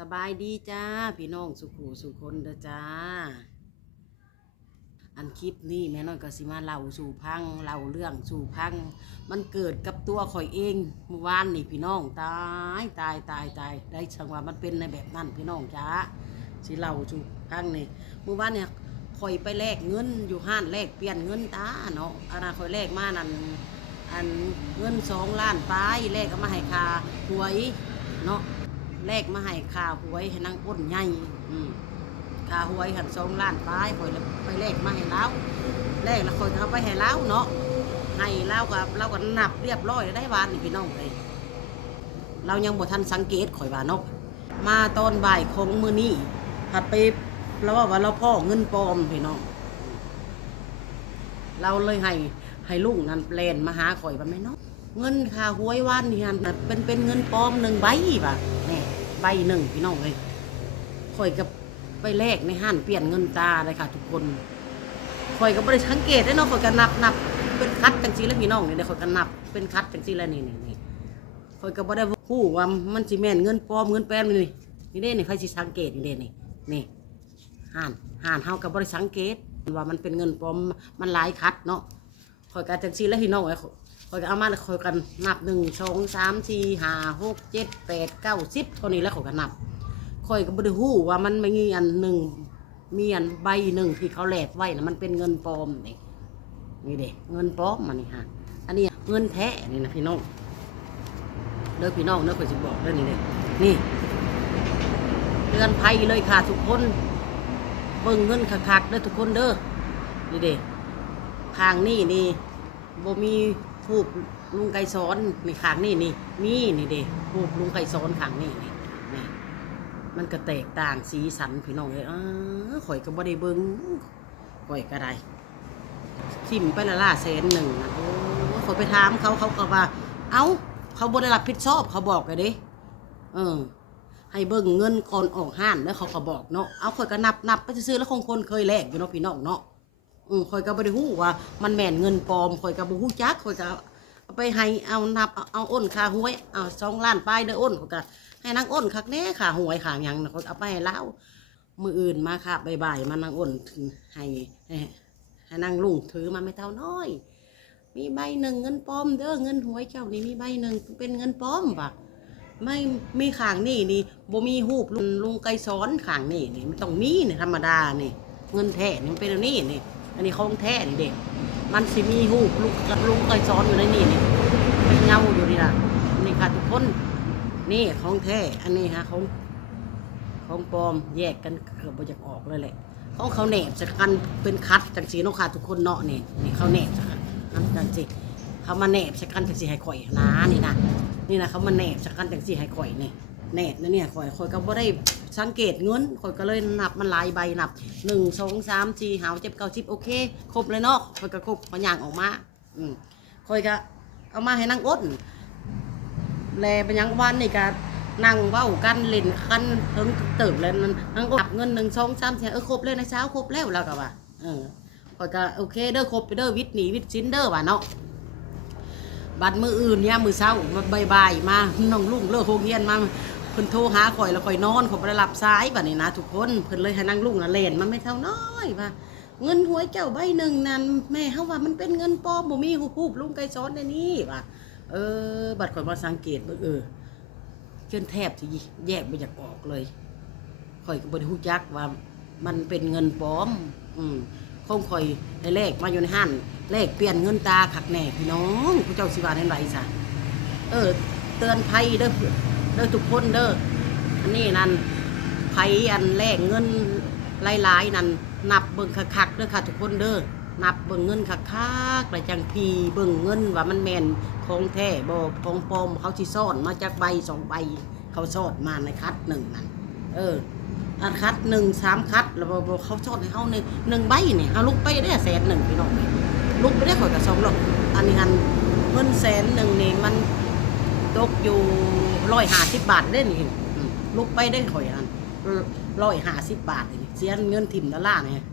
สบายดีจ้า พี่น้องสุขูสุคนเด้อจ้า อันคลิปนี้แม่น้อยก็สิมาเล่าสู่พังเล่าเรื่องสู่พัง มันเกิดกับตัวข่อยเองเมื่อวานนี่พี่น้องตายตายตายตายได้ชังว่ามันเป็นในแบบนั้นพี่น้องจ้าสิเล่าสู่พังนี่เมื่อวานเนี่ยข่อยไปแลกเงินอยู่ห้านแลกเปลี่ยนเงินตาเนาะอันนั้นข่อยแลกมานั่นอันเงินสองล้านปลายแลกก็มาให้คาหวยเนาะ แลกมาให้ค่าหวยให้นางอ้นใหญ่ค่าหวยหันสองล้านปลายคอยแล้วไปแลกมาให้เราแลกแล้วคอยเอาไปให้เราเนาะให้เรากับเราก็นับเรียบร้อยได้วานนี่พี่น้องเลยเรายังบ่ทันสังเกตข่อยว่านาะมาตอนบ่ายของมื้อนี้ผัดไปเราว่าว่าเราพ่อเงินปลอมพี่น้องเราเลยให้ให้ลุงนั่นแลนมาหาข่อยว่าแม่เนาะเงินค่าหวยวันนี่ฮะเป็นเป็นเงินปลอมหนึ่งใบป่ะ ใบหนึ่งพี่น้องเลยข่อยกับไปแลกในห้านเปลี่ยนเงินตาเลยค่ะ ทุกคนข่อยก็บริสังเกตได้เนาะข่อยก็นับนับเป็นคัดจังซีแล้วพี่น้องเนี่เดี๋ยวข่อยก็นับเป็นคัดจังซีแล้วนี่นี่นี่ข่อยก็บ่ได้ฮู้ว่ามันสิแมนเงินปลอมเงินแปลนี่นี่นี่เด้นี่ใครสิสังเกตนี่เด้นี่นี่ห้านห้านเฮาก็บ่ได้สังเกตว่ามันเป็นเงินปลอมมันหลายคัดเนาะข่อยก็จังซีแล้วพี่น้องเอ้ คอยก็เอามาคอยกันนับหนึ่งสองสามสี่ห้าหกเจ็ดแปดเก้าสิบเท่านี้แล้วคอยก็นับคอยก็บ่ได้ฮู้ว่ามันไม่มีอันหนึ่งมีอันใบหนึ่งที่เขาแหลกไว้นะมันเป็นเงินปลอมนี่นี่เด็เงินปลอมมันนี่ฮะอันนี้เงินแท้นี่นะพี่น้องเด้อพี่น้องเด้อคอยจะบอกเด้อนี่เด้นี่เตือนภัยเลยค่ะทุกคนเบิ่งเงินคักๆเด้อทุกคนเด้อนี่เด้ทางนี่นี่ บ่มีทูบลุงไก่ซ้อนนี่ขางนี่นี่มีนี่เด้ทูบลุงไก่ซ้อนขางนี่นี่นี่มันก็แตกต่างสีสันพี่น้องเลยอ้าข่อยก็บ่ได้เบิ่งข่อยก็ได้ทิมไปละล่าแสนหนึ่งนะโอ้ข่อยไปถามเขาเขาก็ว่า เอ้า เขาบ่ได้รับผิดชอบเขาบอกเลยเด้เออให้เบิ่งเงินก่อนออกห้านแล้วเขาก็บอกเนาะ เอาข่อยก็นับนับไปซื้อแล้วคงคนเคยแลกอยู่เนาะพี่น้องเนาะ อืมข่อยก็บ่ได้ฮู้ว่า มันแม่นเงินปลอมข่อยก็บ่ฮู้จักข่อยก็เอาไปให้เอานับเอาเอาอ้นค่าหวยเอาสองล้านป้ายเด้ออ้นข่อยก็ให้นางอ้นคักแน่ค่าหวยค่าหยังน่ะข่อยก็เอาไปให้แล้วมืออื่นมาค่ะบ่ายๆมานางอ้นถึงให้ให้ให้นางลุงถือมาไม่เท่าน้อย มีใบหนึ่งเงินปลอมเด้อเงินหวยเจ้านี่มีใบหนึ่งเป็นเงินปลอมปะไม่มีขางนี่นี่บ่มีรูปลุงลุงไกรสอนขางนี่นี่มันต้องมีนี่ธรรมดานี่ เงินแท้นี่มันเป็นอันนี้นี่ อันนี้ของแท้นี่เด็กมันสิมีหูลูกลุงเคยซ้อนอยู่ในนี่นี่เป็นเงาอยู่นี่นะนี่ค่ะทุกคนนี่ของแท้อันนี้ฮะของของปลอมแยกกันเกือบจะออกเลยแหละของเขาแหนบจะกันเป็นคัดจังสีเนาะค่ะทุกคนเนาะนี่นี่เขาแหนบจะกันนั่นจังสีเขามาแหนบจะกันจังสีให้ข่อยนะนี่นะนี่นะเขามาแหนบจะกันจังสีให้ข่อยนี่แหนบนะเนี่ยข่อยข่อยก็บ่ได้ สังเกตเงินข่อยก็เลยนับมันหลายใบนับหนึ่งสองสามสี่หาเจ็บเก้าสิบโอเคครบเลยเนาะข่อยก็ครบพอย่างออกมาอืมข่อยก็เอามาให้นางอ้นแลเป็นยังวันนี่ก็นั่งเว้ากันเล่นกันเพิ่งเติบแล้วนั่งก็หับเงินหนึ่งสองสามสี่เออครบเลยนะเช้าครบแล้วแล้วก็ว่าเออข่อยก็โอเคเด้อครบไปเด้อวิทย์หนีวิทย์สินเด้อว่าเนาะบัดมืออื่นเนี่ยมือเช้ามาบ่ายมาน้องลุงเลิกโรงเรียนมา พิ่นโทรหาข่อยแล้วข่อยนอนข่อยบ่ได้รับสายบัดนี้นะทุกคนเพิ่นเลยให้นั่งลุงน่ะเล่นมันไม่เท่าน้อยว่าเงินหวยเจ้าใบหนึ่งนั่นแม่เฮาว่ามันเป็นเงินปลอมบ่มีหูปลุงไก่ซ้อนในนี้ว่าเออ บัดข่อยมาสังเกตเบิ่งเออจนแทบทีแยกไม่อยากออกเลยข่อยก็บ่ได้ฮู้จักว่ามันเป็นเงินปลอม อืมคงข่อยได้เลขมาอยู่ในห้านเลขเปลี่ยนเงินตาขักแน่พี่น้องผู้เจ้าสิว่าแน่นไรซะเออ เตือนภัยเด้อ เด้อทุกคนเด้ออันนี้นั่นภัยอันแลกเงินหลายๆนั่นนับเบิ่งคักๆเด้อค่ะ ทุกคนเด้อนับเบิ่งเงินคักๆแล้วจังพีเบิ่งเงินว่ามันแม่นของแท้บ่ของปลอมเขาสิซ่อนมาจากใบสองใบเขาซ่อนมาในคัดหนึ่งนั่นเอออันคัดหนึ่งสามคัดแล้วบ่บ่เขาซ่อนให้เฮาในหนึ่งใบนี่เฮาลุกไปได้แสนหนึ่งพี่น้องลุกไปได้ข่อยก็สองหรอกอันนี้หันเงินแสนหนึ่งนี่มันตกอยู่ ร้อยห้าสิบบาทได้นี่อืมลุกไปได้ข่อยอันร้อยห้าสิบบาทนี่เสียเงินถิ่มดอลลาร์เนี่ย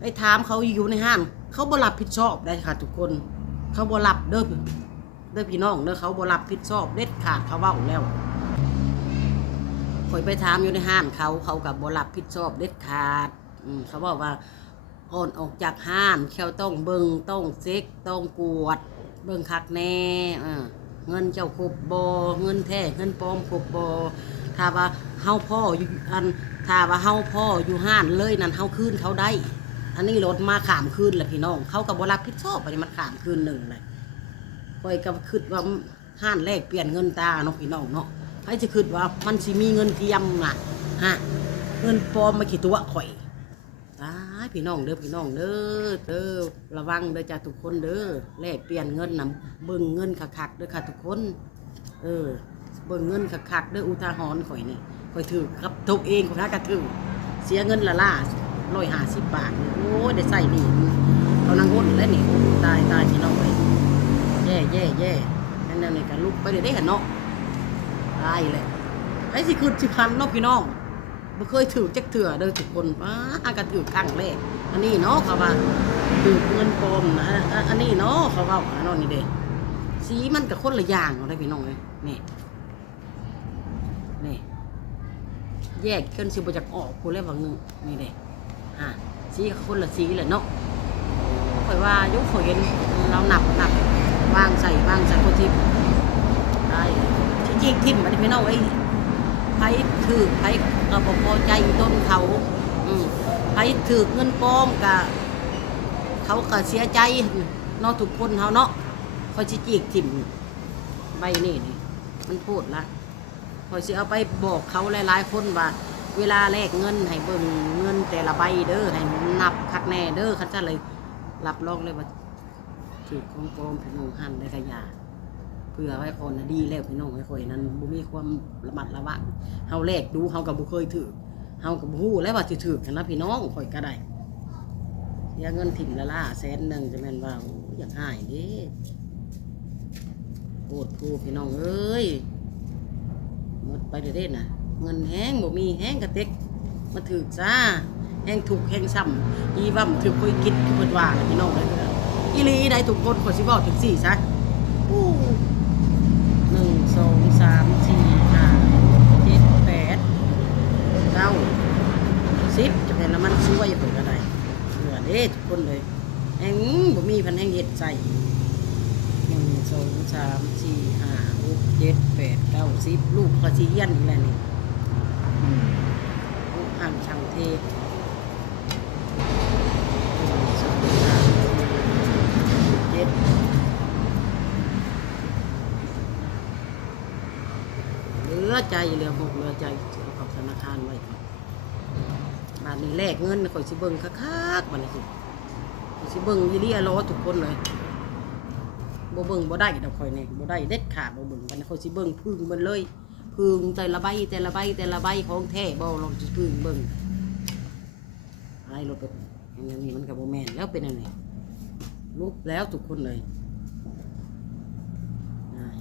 ไปถามเขาอยู่ในห้างเขาบ่รับผิดชอบได้ค่ะทุกคน เขาบ่รับเด้อเด้อพี่น้องเด้อเขาบ่รับผิดชอบเด็ดขาดเขาเว้าแล้วข่อยไปถามอยู่ในห้านเขาเขากับบรับผิดชอบเด็ดขาดอืมเขาบอกว่าก่อนออกจากห้านเขาต้องเบิงต้องเซ็กต้องกวด เบิงคักแน่อ่า เงินเจ้าครบบอเงินแท้เงินปลอมครบบอถ้าว่าเฮาพ่ออยู่อันถ้าว่าเฮาพ่ออยู่ห้านเลยนั่นเฮาคืนเขาได้ อันนี้รถมาขามคืนแหละพี่น้อง เขากับบรับผิดชอบอันนี้มันขามคืนหนึ่งเลยคอยกับคิดว่าห้านแรกเปลี่ยนเงินตาเนาะพี่น้องเนาะให้จะคิดว่ามันสิมีเงินเทียมน่ะฮะเงินปลอมมาขี่ตัวข่อย พี่น้องเด้อพี่น้องเด้อเด้อระวังเด้อจ้าทุกคนเด้อแลกเปลี่ยนเงินนะเบิ่งเงินคักๆเด้อค่ะทุกคน เออ เบิ่งเงินคักๆเด้ออุทาหรณ์ข่อยนี่ข่อยถือกับทุกเองข่อยหากระถือเสียเงินละล่าร้อยห้าสิบบาทโอ้ได้ใส่หนี่เขานั่งอ้นแล้วนี่โอ้ตายตายพี่น้องเลยแย่แย่แย่นั่นนั่นนี่กันลุกไปเดี๋ยวได้เห็นเนาะตายเลยไอ้สิคืนสิพันเนาะพี่น้อง บ่เคยถือจักเถื่อเด้อทุกคนอ้ากระถือครั้งแรกอันนี้เนาะเขาว่าถือเงินปลอมนะอันนี้เนาะเขาว่าอันนั้นนี่เด้สีมันกับคนละอย่างเนาะได้พี่น้องเลยนี่นี่แยกกันสิบจากออกกูเลยว่างูนี่เด้ฮะสีคนละสีเลยเนาะข่อยว่ายุคข่อยเห็นเราหนับหนับวางใส่วางใส่คนที่ได้ที่จริงทิมมันพี่น้องไอ้ ไผถือไผกระบอกพอใจต้นเขาอืมไผถือเงินปลอมกะเขาก็เสียใจเนาะทุกคนเขาเนาะคอยจิจีกทิมใบนี่นี่มันพูดละพอยสิเอาไปบอกเขาหลายๆคนว่า เวลาแลกเงินให้เบิ่งเงินแต่ละใบเด้อให้นับคักแน่เด้อเขาจะเลยรับรองเลยว่าถูกของปลอมพี่น้องหันได้กระยา พื่อไว้คนนะดีแล้วพี่น้องไว้คอยนั้นบ่มีความระมัดระวังเฮาแลกดูเฮาก็บ่เคยถือเฮาก็บ่ฮู้แล้วว่าสิถือกันนะพี่น้องข่อยก็ได้เสียเงินถิ่มละล่าแสนหนึ่งจะแม่นว่าอยอยากหายด้โคตรผู้พี่น้องเอ้ยหมดไปเด้ๆน่ะเงินแห้งบ่มีแห้งกระเต็กมาถือจ้าแห้งถูกแห้งซ้ำอีว่ำถือคุยคิดคือเพิ่นว่าพี่น้องเลยอีลีได้ทุกคนขอสิบอกถึงสี่ซะอู้หนึ่งสองสามสี่ห้าเจ็ดแปดเก้า สิบจะเป็นน้ำมันช่วยเปิดก็ได้เหลือเด้ทุกคนเลยแห้งบ่มีพันแห้งเห็ดใส่หนึ่งสองสามสี่ห้าหกเจ็ดแปดเก้าสิบลูกก็สีเยี่ยนอีกแล้วนี่ลูกห่างช่างเทสองสามสี่เจ็ดเหลือใจเหลือหกเหลือใจเอากับธนาคารไว้ก่อนาทนี้แลกเงินข่อยสิเบิ่งคักๆบัดนี้สิข่อยสิเบิ่งยี่ลี่อรอทุกคนเลยบ่เบิ่งบ่ได้ดอกข่อยนี่บ่ได้เด็ดขาดบ่เบิ่งมันข่อยสิเบิ่งพึ่งมันเลยพึ่งแต่ละใบแต่ละใบแต่ละใบของแท้บ่ลองสิพึ่งเบิ่งไอ้รถแบบอย่างนี้มันก็บ่แม่นแล้วเป็นอันนี้รูปแล้วทุกคนเลย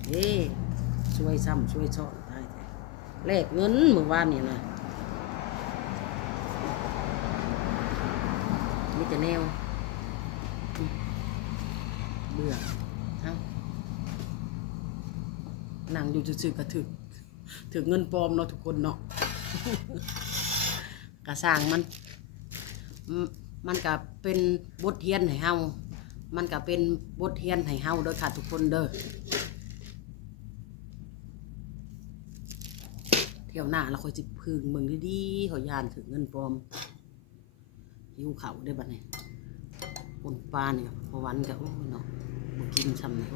เฮ้ช่วยซ้ำช่วยซ้อนตายแท้แลกเงินเมื่อวานนี่นะ มีแต่แนว เบื่อเอ้านั่งอยู่ซื่อๆก็ถึกถึกเงินปลอมเนาะทุกคนเนาะกระสร้างมัน มันก็เป็นบทเรียนให้เฮามันก็เป็นบทเรียนให้เฮาเด้อค่ะทุกคนเด้อเที่ยวหน้าเราคอยสิพึงเบิ่งดีๆขอยยานถึงเงินปลอม หิวเขาได้บัดนี้ปนปลาเนี่ยพอวันก็โอ้เนาะบ่กินซ้ำเลย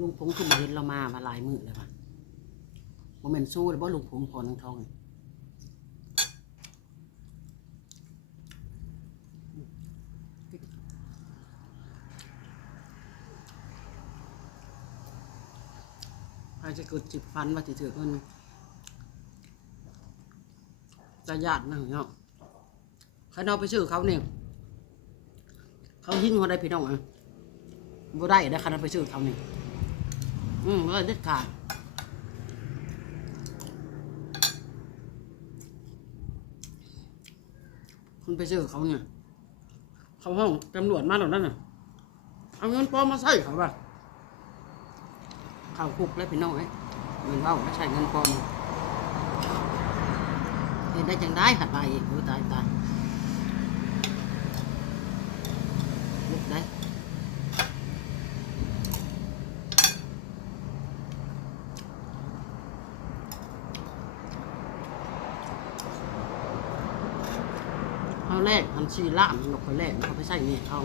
ลุงพงคือมาเห็นเรามามาหลายมื้อแล้วป่ะบ่แม่นสู้เลยบ่ลุงพงพอนังทองใครจะ เกิดจิบฟันว่าสิถือเงินจะญาตินั่งเนาะเขาเอาไปชื่อเขาเนี่ยเขายิงเขาได้พี่น้องอะบ่ได้ได้คันเอาไปชื่อเขาเนี่ยอืมว่าเด็ดขาดคนไปชื่อเขาเนี่ยเขาห้องตำรวจมาหรอนั่นน่ะเอาเงินปลอมมาใส่เขาป่ะข้าวคลุกแล้วพี่น้องเอ้ เงินเว่าไม่ใช่เงินปอมเห็นได้จังได้หัดมาอีกโอ้ตายตายลุกได้เอาแรกอันชีล่ามนกคนแรกเขาไม่ใช่เนี่ยเขา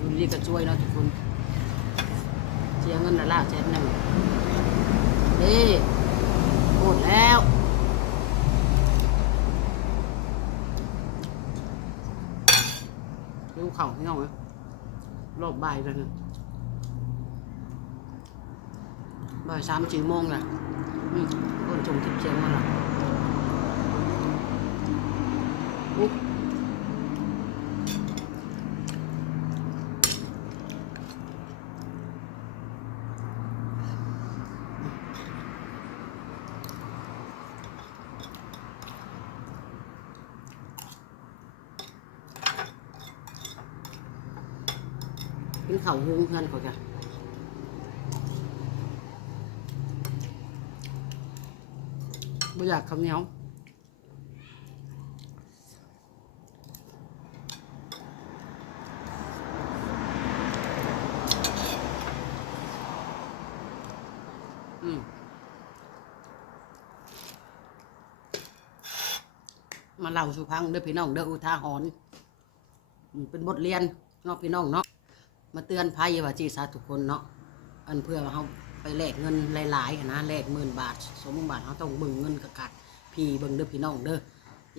ดูดีก็ช่วยเนาะทุกคนเสียเงินละล่าแสนหนึ่งเด้หมดแล้วดูเข่าพี่น้องนะรอบบ่ายแล้วนะบ่ายสามสี่โมงละอืมคนชมทิพย์เชียงมาละอุ๊ บกินข้าวหุงเพื่อนก่อนจ้ะไม่อยากข้าวเหนียวอืมมาเล่าสู่พังเด้อพี่น้องเด้ออุทาหรณ์เป็นบทเรียนเนาะพี่น้องเนาะ มาเตือนภัยว่าจีสาทุกคนเนาะอันเพื่อว่าเขาไปแลกเงินหลายๆนะแลกหมื่นบาทสมมติบาทเขาต้องเบิ่งเงินกะกัดพี่เบิ่งเด้อพี่น้องเด้อ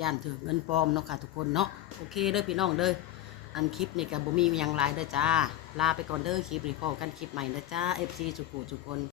ย่านถือเงินปลอมเนาะค่ะทุกคนเนาะโอเคเด้อพี่น้องเด้ออันคลิปนี่กับบ่มีหยังไลเด้อจ้าลาไปก่อนเด้อคลิปนี้พอกันคลิปใหม่เด้อจ้า FC จุกูจุกคน